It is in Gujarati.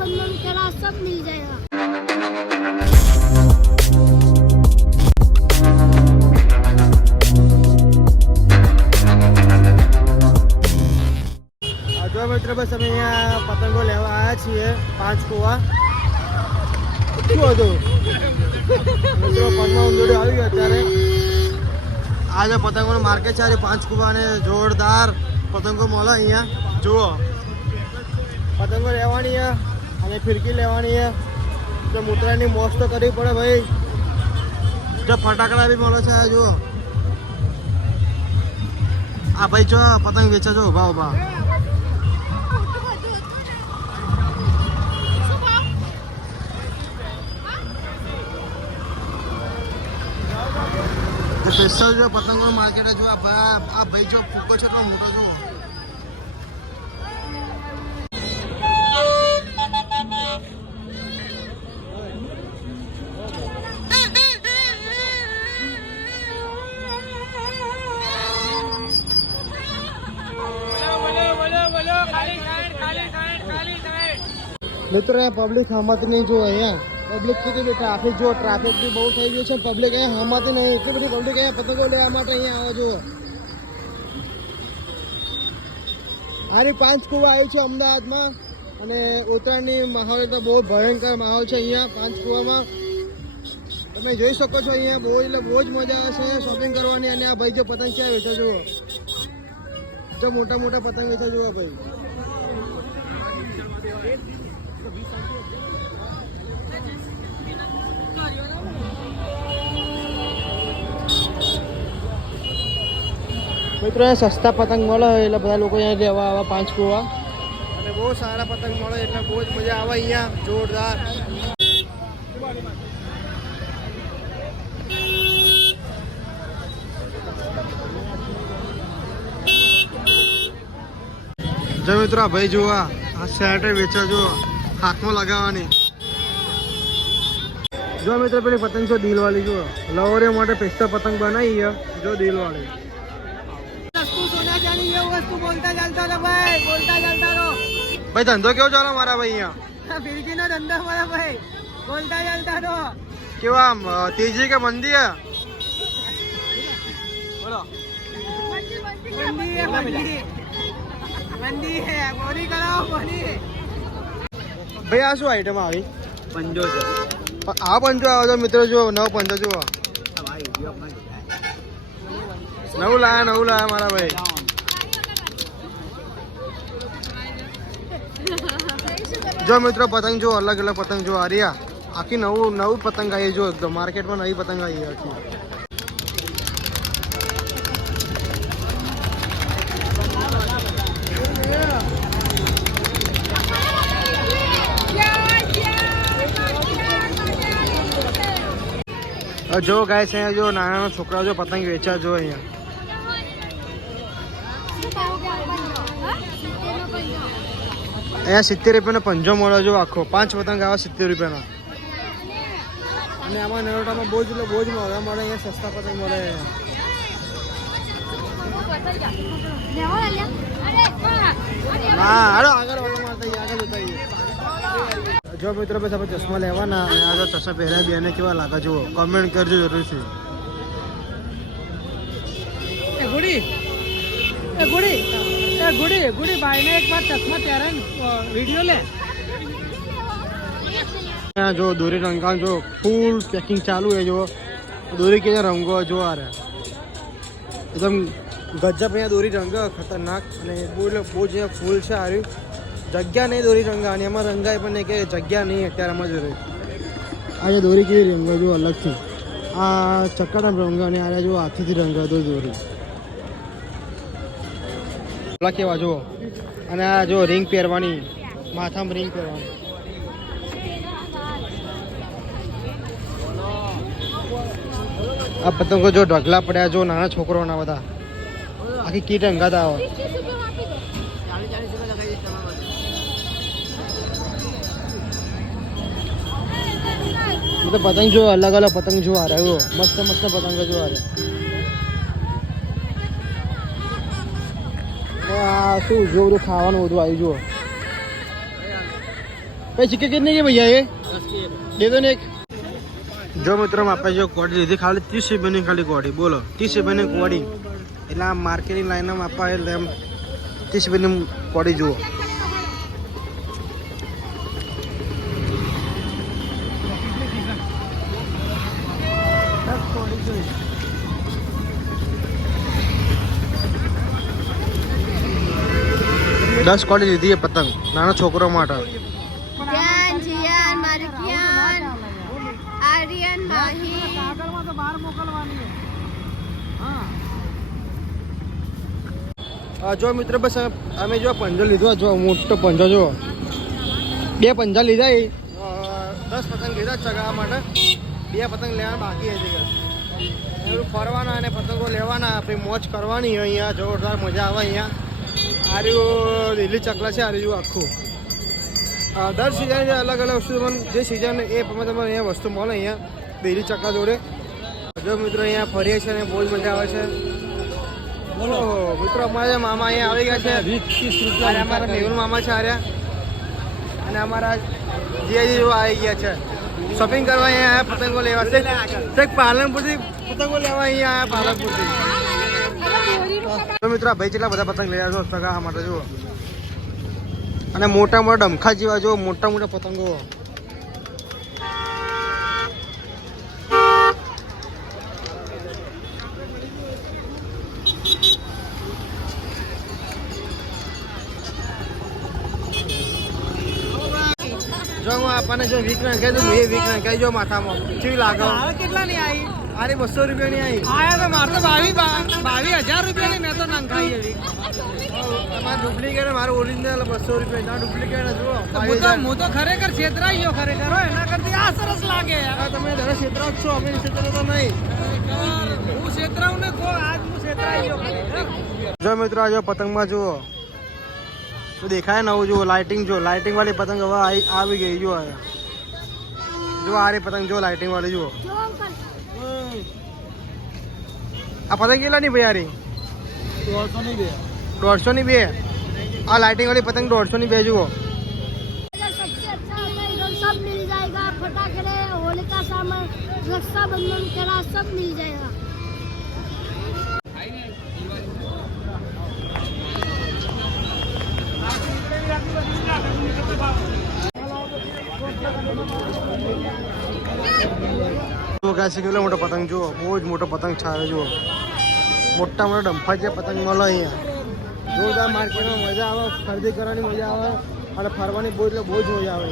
रक्षाबंधन केला सब मिल जाएगा। जो मित्र बस अमे अहींया पतंगो लेवा आया छीए 5 કુવા શું હતું મિત્રો પગમાં ઉંદરડું આવી ગયું અત્યારે આ જે પતંગોનું માર્કેટ છે આજે 5 કુવા ને જોરદાર પતંગો મળે અહીંયા જુઓ પતંગો લેવાની છે અને ફિરકી લેવાની છે તો ઉત્તરાયણની મોજ તો કરવી પડે ભાઈ જો ફટાકડા બી મળે છે જુઓ આ ભાઈ જો પતંગ વેચે છે ઉભા ઉભા સ્પેશિયલ જો પતંગોનું માર્કેટ જો આ ભાઈ જો ફૂકો છે એટલો મોટો જો મિત્રો અહીંયા પબ્લિક હમત નહીં જો અહીંયા પબ્લિક કેટલી બધી ટ્રાફિક જો ટ્રાફિક બી બહુ થઈ ગયું છે પબ્લિક અહીંયા હમાતી નહીં એટલી બધી પબ્લિક અહીંયા પતંગો લેવા માટે અહીંયા આવે જુઓ આની 5 કુવા આવી છે અમદાવાદમાં અને ઉત્તરાયણની માહોલ તો બહુ ભયંકર માહોલ છે અહીંયા 5 કુવામાં તમે જોઈ શકો છો અહીંયા બહુ એટલે બહુ જ મજા આવશે શોપિંગ કરવાની અને આ ભાઈ જો પતંગ ક્યાં વેચો જુઓ જો મોટા મોટા પતંગ વેચો જુઓ ભાઈ મિત્રો અહીંયા સસ્તા પતંગ મળે એટલે બધા લોકો અહીંયા લેવા આવા 5 કુવા અને બહુ સારા પતંગ મળે એટલે બહુ જ મજા આવે અહીંયા જોરદાર જો મિત્રો ભાઈ જુઓ આ શર્ટ વેચવા જુઓ હાથમાં લગાવવાની જો મિત્રો પેલી પતંગ જો દિલવાળી જુઓ લવરીઓ માટે સ્પેશિયલ પતંગ બનાવી છે જો દિલવાળી ભાઈ ધંધો કેવો ચાલો મારા ભાઈ અહીંયા ફિરકી નો ધંધો મારા ભાઈ બોલતા ચાલતા તો કેવા આમ તેજી કે મંદી હે બોલો મંદી હે બોરી કરાવો બોરી ભાઈ આ શું આઈટમ આવી પંજો છે આ પંજો આવે તો મિત્રો જો નવો પંજો જુઓ નવું લાયા મારા ભાઈ જો મિત્રો પતંગ જો અલગ અલગ પતંગ જો આ રહ્યા આખી નવું પતંગ આવી જો એકદમ માર્કેટમાં નવી પતંગ આવી આખી જો ગાય છે જો નાના છોકરા જો પતંગ વેચા જો અહીંયા અહીંયા 70 રૂપિયાનો પંજો મળે જો આખો 5 પતંગ આવે 70 રૂપિયાનો અને આમાં નરોટામાં બહુ જ મોંઘા મળે અહીંયા સસ્તા પતંગ મળે હા હાલો આગળ જતા જો મિત્રો બસ આપણે ચશ્મા લેવાના અને આ ચશ્મા પહેર્યા બે અને કેવા લાગે જુઓ કમેન્ટ કરજો જરૂરથી गुड़ी भाई ने एक बार चश्मा तेरा वीडियो ले जो दोरी रंगा जो फुल पैकिंग चालू है जो दोरी के रंगो जो आ रहा है एकदम गजब यहाँ दोरी रंग खतरनाक बहू जो फूल से आ रही जग्या नहीं दोरी रंगा रंगा पण नहीं कि जग्या नहीं अत्यारे में जो आज दोरी की रंग जो अलग थी आ चक्कर रंग आ रहा जो हाथी थी रंग दो दोरी કેવા જુઓ અને આ જો રિંગ પહેરવાની માથામાં રિંગ પહેરવાની આ પતંગો જો ઢગલા પડ્યા જો નાના છોકરોના બધા આખી કીટ અંગાતા આવે मतलब पतंग जो अलग अलग पतंग जो आ रहा है वो मस्त मस्त पतंग जो आ रहा है शू जो खावा आई जो भाई सिक्के कितने की भैया ये? दे दो ने एक। जो मित्रों આપણે જો કોડી લીધી ખાલી 30 રૂપિયાની ખાલી કોડી બોલો 30 રૂપિયાની કોડી એટલે આ માર્કેટની લાઈનમાં આપવા એટલે એમ 30 રૂપિયાની કોડી જુઓ 10 કોડી લીધી એ પતંગ નાના છોકરો માટે ધ્યાન જીયાન મારિકિયાન આર્યન માહી આગળમાં તો બહાર મોકલવાની છે હા જો મિત્રો બસ અમે જો પંજો લીધો જો મોટો પંજો જો બે પંજા લીધા 10 પતંગ લીધા ચગાવવા માટે બે પતંગ લેવા બાકી છે એવું ફરવાના અને પતંગો લેવાના આપણી મોજ કરવાની અહીંયા જોરદાર મજા આવે અહીંયા આર્યું દિલ્હી ચકલા છે આર્યું આખું દર સિઝન અલગ અલગ વસ્તુ જે સિઝન એ પ્રમાણે તમને અહીંયા વસ્તુ મળે અહીંયા દિલ્હી ચકલા જોડે જો મિત્રો અહીંયા ફરીએ છીએ અને બહુ જ મજા આવે છે બોલો મિત્રો અમારા મામા અહીંયા આવી ગયા છે 20-30 રૂપિયા અમારા મેહુલ મામા છે આર્યા અને અમારા જીજાજી આવી ગયા છે શોપિંગ કરવા અહીંયા આવ્યા પતંગો લેવા છે પાલનપુરથી પતંગો લેવા અહીંયા આવ્યા પાલનપુરથી તો મિત્રો ભાઈ કેટલા બધા પતંગ લઈ આવ્યો સગા માટે જુઓ અને મોટા મોટા ડમખા જેવા જુઓ મોટા મોટા પતંગો જો હું આપણને જો વીક નાખાય તો એ વીક નાખાય જો માથામાં કેવી લાગે કેટલા ની આવી અરે 200 રૂપિયાની આવી આયા તો મારે તો 22,000 રૂપિયાની મેં તો નાખાઈ એવી તમારે ડુપ્લિકેટ મારું ઓરિજિનલ 200 રૂપિયા ના ડુપ્લિકેટ જુઓ હું તો ખરેખર છેતરાઈ ગયો ખરેખર એના કરતી આ સરસ લાગે તમે દરે છેતરાવ છો અમે છેતરો તો નહીં હું છેતરાવું ને આજ હું છેતરાઈ ગયો જો મિત્રો આ જો પતંગમાં જુઓ તો દેખાય નવું જુઓ લાઇટિંગ જો લાઇટિંગ વાળી પતંગ હવે આવી ગઈ જો જો આ રે પતંગ જો લાઇટિંગ વાળી જુઓ આ પતંગ કેટલા ની ભાઈ 150 ની બે આ લાઇટિંગ વાળી પતંગ 150 ની બે જુઓ सबसे अच्छा होता है इधर सब मिल जाएगा फटाकड़े होलिका सामान रक्षाबंधन केला सब मिल जाएगा કેટલો મોટો પતંગ જુઓ બહુ જ મોટો પતંગ છાવે જુઓ મોટા મોટા ડંફા જે પતંગ મળે અહીંયા જોરદાર માર્કેટમાં મજા આવે ખરીદી કરવાની મજા આવે અને ફરવાની બહુ જ મજા આવે